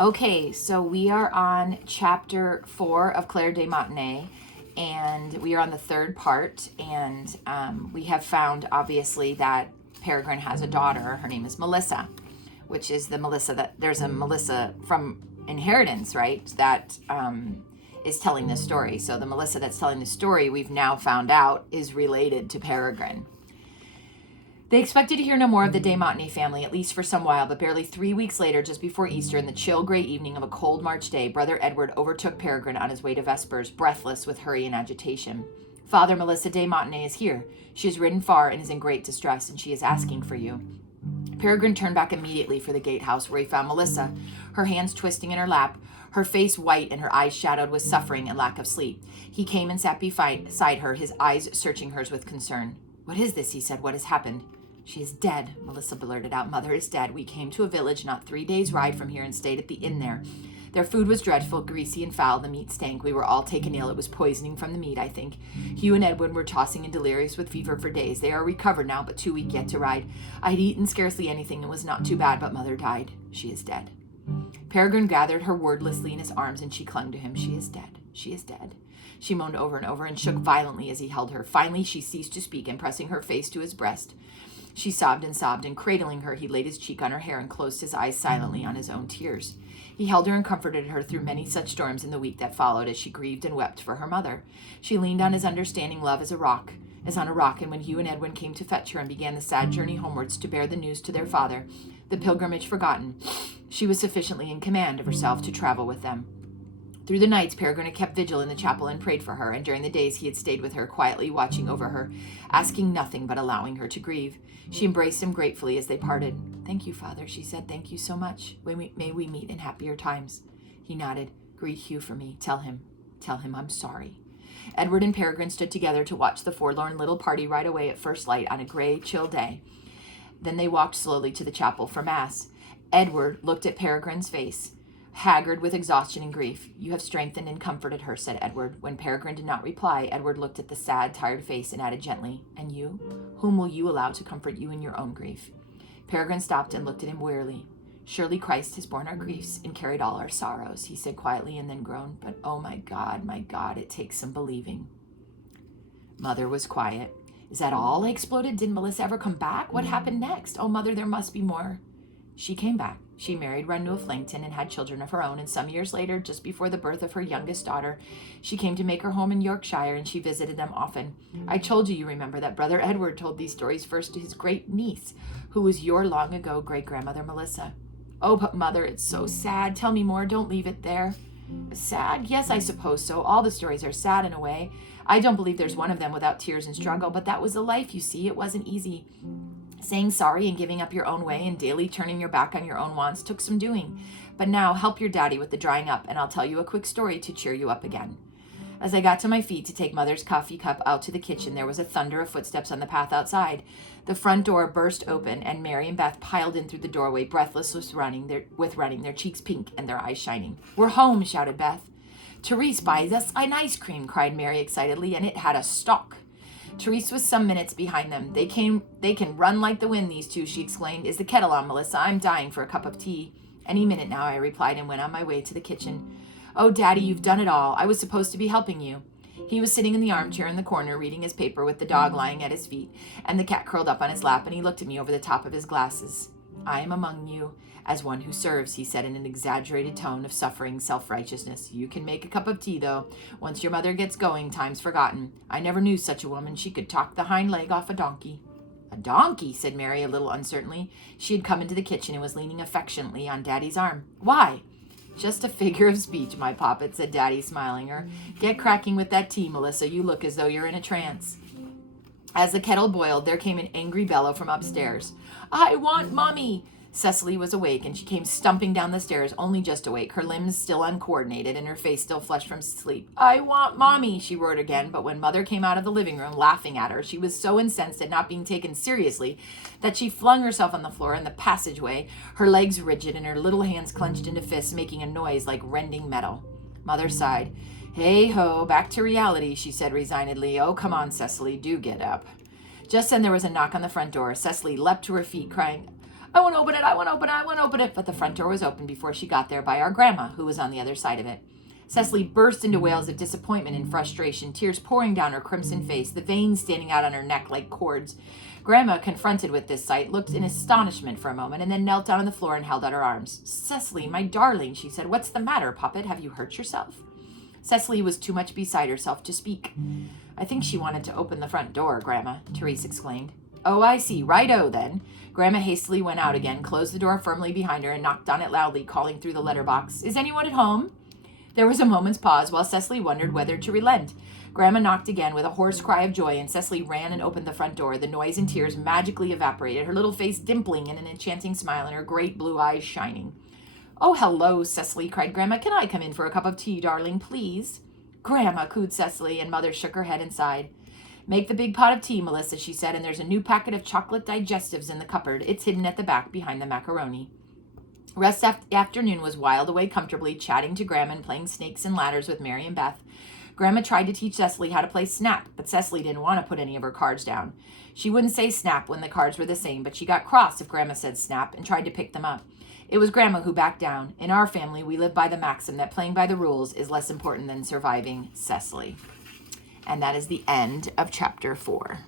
Okay, so we are on chapter 4 of Claire de Montenay, and we are on the third part. And we have found, obviously, that Peregrine has a daughter. Her name is Melissa, which is the Melissa that there's a Melissa from Inheritance, right? That is telling this story. So the Melissa that's telling the story, we've now found out, is related to Peregrine. They expected to hear no more of the de Montenay family, at least for some while, but barely 3 weeks later, just before Easter, in the chill gray evening of a cold March day, Brother Edward overtook Peregrine on his way to Vespers, breathless with hurry and agitation. Father, Melissa de Montenay is here. She has ridden far and is in great distress, and she is asking for you. Peregrine turned back immediately for the gatehouse, where he found Melissa, her hands twisting in her lap, her face white and her eyes shadowed with suffering and lack of sleep. He came and sat beside her, his eyes searching hers with concern. What is this? He said. What has happened? She is dead, Melissa blurted out. Mother is dead. We came to a village not 3 days' ride from here and stayed at the inn there. Their food was dreadful, greasy and foul. The meat stank. We were all taken ill. It was poisoning from the meat, I think. Hugh and Edwin were tossing and delirious with fever for days. They are recovered now, but too weak yet to ride. I had eaten scarcely anything and was not too bad, but Mother died. She is dead. Peregrine gathered her wordlessly in his arms, and she clung to him. She is dead. She is dead. She moaned over and over and shook violently as he held her. Finally, she ceased to speak, and pressing her face to his breast, she sobbed, and cradling her, he laid his cheek on her hair and closed his eyes silently on his own tears. He held her and comforted her through many such storms in the week that followed, as she grieved and wept for her mother. She leaned on his understanding love as on a rock, and when Hugh and Edwin came to fetch her and began the sad journey homewards to bear the news to their father, the pilgrimage forgotten, she was sufficiently in command of herself to travel with them. Through the nights, Peregrine had kept vigil in the chapel and prayed for her, and during the days he had stayed with her, quietly watching over her, asking nothing but allowing her to grieve. She embraced him gratefully as they parted. Thank you, Father, she said. Thank you so much. May we meet in happier times. He nodded. Greet Hugh for me. Tell him I'm sorry. Edward and Peregrine stood together to watch the forlorn little party ride away at first light on a gray, chill day. Then they walked slowly to the chapel for Mass. Edward looked at Peregrine's face, haggard with exhaustion and grief. You have strengthened and comforted her, said Edward. When Peregrine did not reply, Edward looked at the sad, tired face and added gently, And you? Whom will you allow to comfort you in your own grief? Peregrine stopped and looked at him wearily. Surely Christ has borne our griefs and carried all our sorrows, he said quietly, and then groaned. But oh my God, it takes some believing. Mother was quiet. Is that all? I exploded. Didn't Melissa ever come back? What happened next? Oh, Mother, there must be more. She came back. She married Ranulph Langton and had children of her own, and some years later, just before the birth of her youngest daughter, she came to make her home in Yorkshire, and she visited them often. I told you remember, that Brother Edward told these stories first to his great niece, who was your long-ago great-grandmother Melissa. Oh, but Mother, it's so sad. Tell me more. Don't leave it there. Sad? Yes, I suppose so. All the stories are sad in a way. I don't believe there's one of them without tears and struggle, but that was the life, you see. It wasn't easy. Saying sorry and giving up your own way and daily turning your back on your own wants took some doing. But now help your daddy with the drying up, and I'll tell you a quick story to cheer you up again. As I got to my feet to take Mother's coffee cup out to the kitchen, there was a thunder of footsteps on the path outside. The front door burst open, and Mary and Beth piled in through the doorway, breathless with running, their cheeks pink and their eyes shining. We're home, shouted Beth. Therese buys us an ice cream, cried Mary excitedly, and it had a stalk. Therese was some minutes behind them. They can run like the wind, these two, she exclaimed. Is the kettle on, Melissa? I'm dying for a cup of tea. Any minute now, I replied, and went on my way to the kitchen. Oh, Daddy, you've done it all. I was supposed to be helping you. He was sitting in the armchair in the corner, reading his paper with the dog lying at his feet and the cat curled up on his lap, and he looked at me over the top of his glasses. I am among you as one who serves, he said in an exaggerated tone of suffering self-righteousness. You can make a cup of tea, though. Once your mother gets going, time's forgotten. I never knew such a woman. She could talk the hind leg off a donkey. A donkey, said Mary a little uncertainly. She had come into the kitchen and was leaning affectionately on Daddy's arm. Why? Just a figure of speech, my poppet, said Daddy, smiling her. Get cracking with that tea, Melissa. You look as though you're in a trance. As the kettle boiled, there came an angry bellow from upstairs. I want Mommy! Cecily was awake, and she came stumping down the stairs, only just awake, her limbs still uncoordinated and her face still flushed from sleep. I want Mommy, she roared again, but when Mother came out of the living room laughing at her, she was so incensed at not being taken seriously that she flung herself on the floor in the passageway, her legs rigid and her little hands clenched into fists, making a noise like rending metal. Mother sighed. Hey-ho, back to reality, she said resignedly. Oh, come on, Cecily, do get up. Just then there was a knock on the front door. Cecily leapt to her feet, crying, I won't open it, I won't open it, I won't open it. But the front door was open before she got there by our grandma, who was on the other side of it. Cecily burst into wails of disappointment and frustration, tears pouring down her crimson face, the veins standing out on her neck like cords. Grandma, confronted with this sight, looked in astonishment for a moment and then knelt down on the floor and held out her arms. Cecily, my darling, she said, what's the matter, Puppet? Have you hurt yourself? Cecily was too much beside herself to speak. I think she wanted to open the front door, Grandma, Therese exclaimed. Oh, I see. Right-o, then. Grandma hastily went out again, closed the door firmly behind her, and knocked on it loudly, calling through the letterbox. Is anyone at home? There was a moment's pause while Cecily wondered whether to relent. Grandma knocked again with a hoarse cry of joy, and Cecily ran and opened the front door. The noise and tears magically evaporated, her little face dimpling in an enchanting smile and her great blue eyes shining. Oh, hello, Cecily, cried Grandma. Can I come in for a cup of tea, darling, please? Grandma, cooed Cecily, and Mother shook her head and sighed. Make the big pot of tea, Melissa, she said, and there's a new packet of chocolate digestives in the cupboard. It's hidden at the back behind the macaroni. Rest afternoon was whiled away comfortably, chatting to Grandma and playing snakes and ladders with Mary and Beth. Grandma tried to teach Cecily how to play Snap, but Cecily didn't want to put any of her cards down. She wouldn't say Snap when the cards were the same, but she got cross if Grandma said Snap and tried to pick them up. It was Grandma who backed down. In our family, we live by the maxim that playing by the rules is less important than surviving Cecily. And that is the end of chapter 4.